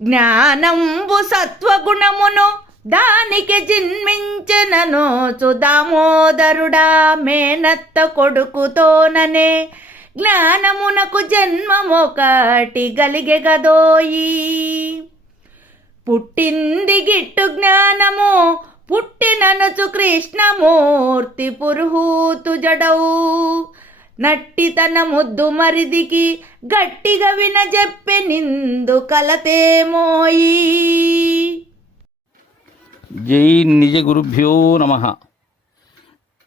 జ్ఞానంబు సత్వగుణమును దానికి జన్మించనను సుదామోదరుడా మేనత్త కొడుకుతోననే. జ్ఞానమునకు జన్మమొకటి గలిగె గదోయి పుట్టింది గిట్టు జ్ఞానము పుట్టిననుచు కృష్ణమూర్తి పురుహూతు జడవు నట్టి తన ముద్దు మరిదికి గట్టిగా వినజెప్పి నిందు కలతేమోయి జై నిజ గురుభ్యో నమ.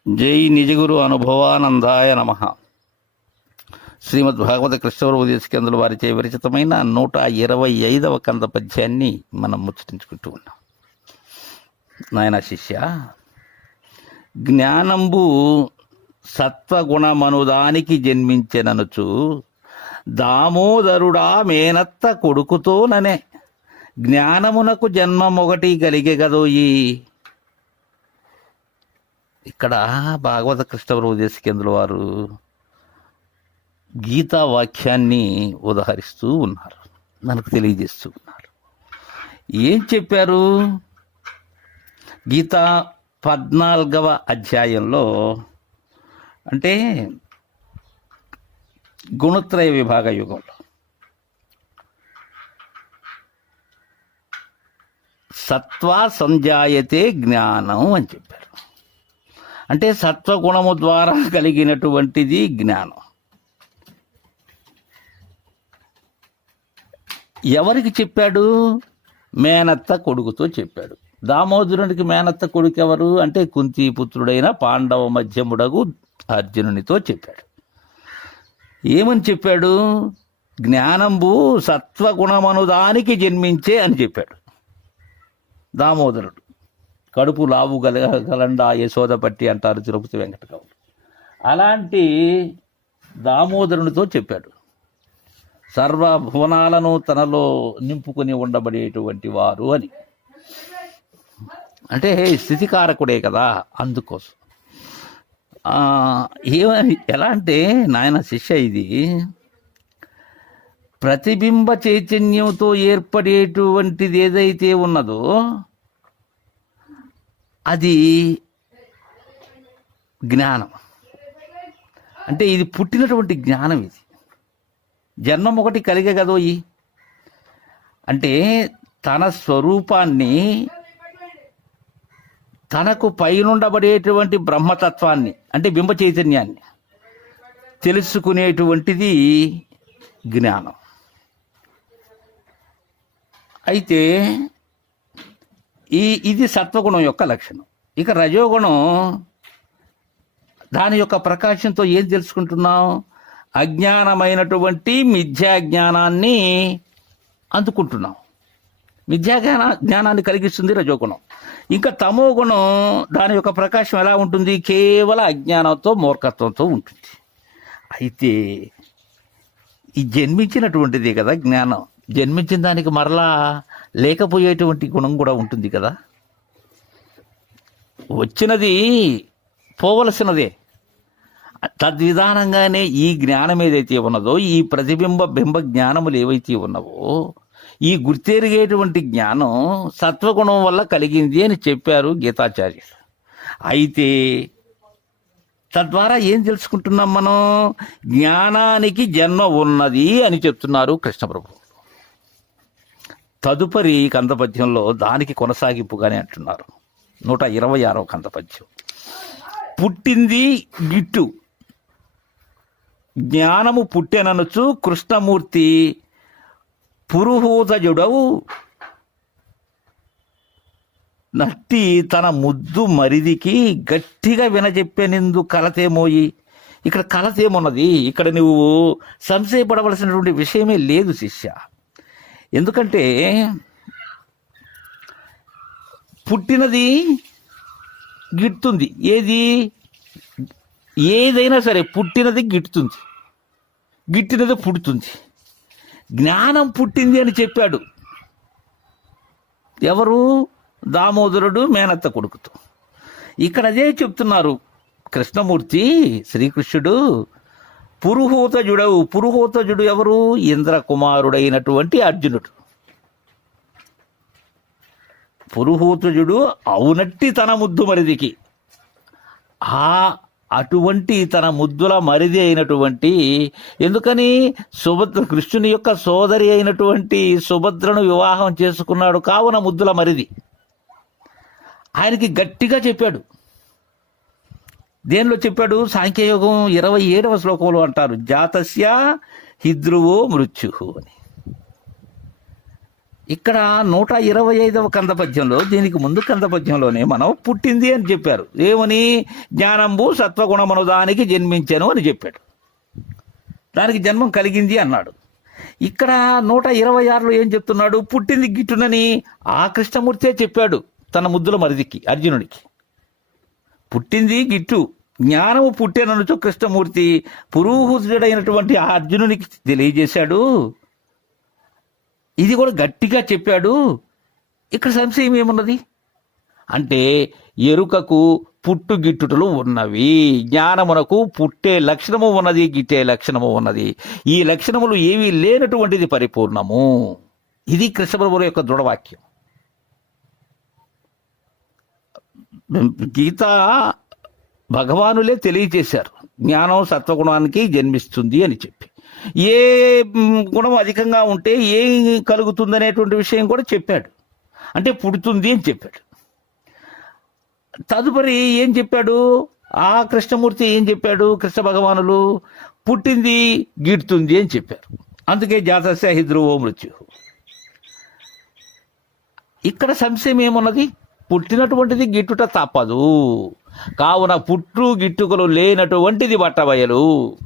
జై నిజగురు అనుభవానందాయ నమ. శ్రీమద్ భాగవత కృష్ణవరదేశకేంద్రుల వారిచే విరచితమైన నూట ఇరవై ఐదవ కంద పద్యాన్ని మనం ముచ్చటించుకుంటూ ఉన్నాం. నాయన శిష్య జ్ఞానంబు సత్వగుణమనుదానికి జన్మించెననుచు దామోదరుడా మేనత్త కొడుకుతోననే జ్ఞానమునకు జన్మమొకటి కలిగే గదోయి ఇక్కడ భాగవత కృష్ణప్రభు దేశకేంద్రుల వారు గీతా వాక్యాన్ని ఉదహరిస్తూ ఉన్నారు. మనకు తెలియజేస్తూ ఉన్నారు. ఏం చెప్పారు? గీత పద్నాలుగవ అధ్యాయంలో అంటే గుణత్రయ విభాగ యుగంలో. సత్వా సంజాయతే జ్ఞానం అని చెప్పారు. అంటే సత్వగుణము ద్వారా కలిగినటువంటిది జ్ఞానం. ఎవరికి చెప్పాడు? మేనత్త కొడుకుతో చెప్పాడు. దామోదరునికి మేనత్త కొడుకు ఎవరు? అంటే కుంతిపుత్రుడైన పాండవ మధ్యముడగు అర్జునునితో చెప్పాడు. ఏమని చెప్పాడు? జ్ఞానంబు సత్వగుణమనుదానికి జన్మించే అని చెప్పాడు. దామోదరుడు. కడుపు లావు గల గలండా యశోద పట్టి అంటారు తిరుపతి వెంకటరావు అలాంటి దామోదరునితో చెప్పాడు. సర్వ భువనాలను తనలో నింపుకొని ఉండబడేటువంటి వారు అని. అంటే స్థితికారకుడే కదా అందుకోసం. ఏమని ఎలా అంటే నాయన శిష్య ఇది. ప్రతిబింబ చైతన్యంతో ఏర్పడేటువంటిది ఏదైతే ఉన్నదో అది జ్ఞానం. అంటే ఇది పుట్టినటువంటి జ్ఞానం ఇది. జన్మం ఒకటి కలిగే కదో ఈ. అంటే తన స్వరూపాన్ని తనకు పైనుండబడేటువంటి బ్రహ్మతత్వాన్ని అంటే బింబ చైతన్యాన్ని తెలుసుకునేటువంటిది జ్ఞానం. అయితే ఈ ఇది సత్వగుణం యొక్క లక్షణం. ఇక రజోగుణం దాని యొక్క ప్రకాశంతో ఏం తెలుసుకుంటున్నాం? అజ్ఞానమైనటువంటి మిథ్యా జ్ఞానాన్ని అందుకుంటున్నాం. విద్యా జ్ఞాన జ్ఞానాన్ని కలిగిస్తుంది రజోగుణం. ఇంకా తమో గుణం దాని యొక్క ప్రకాశం ఎలా ఉంటుంది? కేవలం అజ్ఞానంతో మూర్ఖత్వంతో ఉంటుంది. అయితే ఈ జన్మించినటువంటిది కదా జ్ఞానం. జన్మించిన దానికి మరలా లేకపోయేటువంటి గుణం కూడా ఉంటుంది కదా. వచ్చినది పోవలసినదే. తద్విధానంగానే ఈ జ్ఞానం ఏదైతే ఉన్నదో ఈ ప్రతిబింబ బింబ జ్ఞానములు ఏవైతే ఉన్నవో ఈ గుర్తెరిగేటువంటి జ్ఞానం సత్వగుణం వల్ల కలిగింది అని చెప్పారు గీతాచార్యులు. అయితే తద్వారా ఏం తెలుసుకుంటున్నాం మనం? జ్ఞానానికి జన్మ ఉన్నది అని చెప్తున్నారు కృష్ణప్రభు. తదుపరి కందపద్యంలో దానికి కొనసాగింపుగానే అంటున్నారు. నూట ఇరవై ఆరవ కందపద్యం. పుట్టింది గిట్టు. జ్ఞానము పుట్టెననుచు కృష్ణమూర్తి పురుహూతజుడవు నట్టి తన ముద్దు మరిదికి గట్టిగా వినజెప్పెనిందు కలతేమోయి ఇక్కడ కలతేమున్నది ఇక్కడ నువ్వు సంశయపడవలసినటువంటి విషయమే లేదు శిష్య. ఎందుకంటే పుట్టినది గిట్టుతుంది ఏది? ఏదైనా సరే పుట్టినది గిట్టుతుంది గిట్టినది పుడుతుంది. జ్ఞానం పుట్టింది అని చెప్పాడు. ఎవరు? దామోదరుడు మేనత్త కొడుకుతో. ఇక్కడ అదే చెప్తున్నారు కృష్ణమూర్తి శ్రీకృష్ణుడు పురుహూతజుడవు. పురుహూతజుడు ఎవరు? ఇంద్రకుమారుడైనటువంటి అర్జునుడు. పురుహూతజుడు అవునట్టి తన ముద్దు మరిదికి. ఆ అటువంటి తన ముద్దుల మరిది అయినటువంటి ఎందుకని సుభద్ర కృష్ణుని యొక్క సోదరి అయినటువంటి సుభద్రను వివాహం చేసుకున్నాడు కావున ముద్దుల మరిది. ఆయనకి గట్టిగా చెప్పాడు. దేనిలో చెప్పాడు? సాంఖ్యయోగం ఇరవై ఏడవ శ్లోకంలో అంటారు. జాతస్య హిద్రువో మృత్యు అని. ఇక్కడ నూట ఇరవై ఐదవ కందపద్యంలో దీనికి ముందు కందపద్యంలోనే మనం పుట్టింది అని చెప్పారు. ఏమని? జ్ఞానంబు సత్వగుణమును దానికి జన్మించాను అని చెప్పాడు. దానికి జన్మం కలిగింది అన్నాడు. ఇక్కడ నూట ఇరవై ఆరులో ఏం చెప్తున్నాడు? పుట్టింది గిట్టునని ఆ కృష్ణమూర్తే చెప్పాడు తన ముద్దుల మరిదికి అర్జునుడికి. పుట్టింది గిట్టు జ్ఞానము పుట్టేననుచు కృష్ణమూర్తి పురోహితుడైనటువంటి ఆ అర్జునునికి తెలియజేశాడు. ఇది కూడా గట్టిగా చెప్పాడు. ఇక్కడ సంశయం ఏమున్నది? అంటే ఎరుకకు పుట్టు గిట్టుటలు ఉన్నవి జ్ఞానమునకు పుట్టే లక్షణము ఉన్నది గిట్టే లక్షణము ఉన్నది. ఈ లక్షణములు ఏవీ లేనటువంటిది పరిపూర్ణము. ఇది కృష్ణప్రభుల యొక్క దృఢవాక్యం. గీత భగవానులే తెలియచేశారు. జ్ఞానం సత్వగుణానికి జన్మిస్తుంది అని చెప్పి. ఏ గుణం అధికంగా ఉంటే ఏం కలుగుతుంది అనేటువంటి విషయం కూడా చెప్పాడు. అంటే పుడుతుంది అని చెప్పాడు. తదుపరి ఏం చెప్పాడు? ఆ కృష్ణమూర్తి ఏం చెప్పాడు? కృష్ణ భగవానులు పుట్టింది గిడుతుంది అని చెప్పారు. అందుకే జాతస్య హిద్రువో మృత్యు. ఇక్కడ సంశయం ఏమున్నది? పుట్టినటువంటిది గిట్టుట తప్పదు. కావున పుట్టు గిట్టుకలు లేనటువంటిది బట్టబయలు.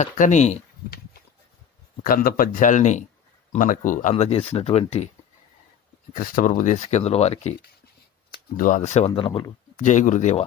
చక్కని కంద పద్యాల్ని మనకు అందజేసినటువంటి కృష్ణప్రభు దేశకేంద్రుల వారికి ద్వాదశ వందనములు. జయ గురుదేవా.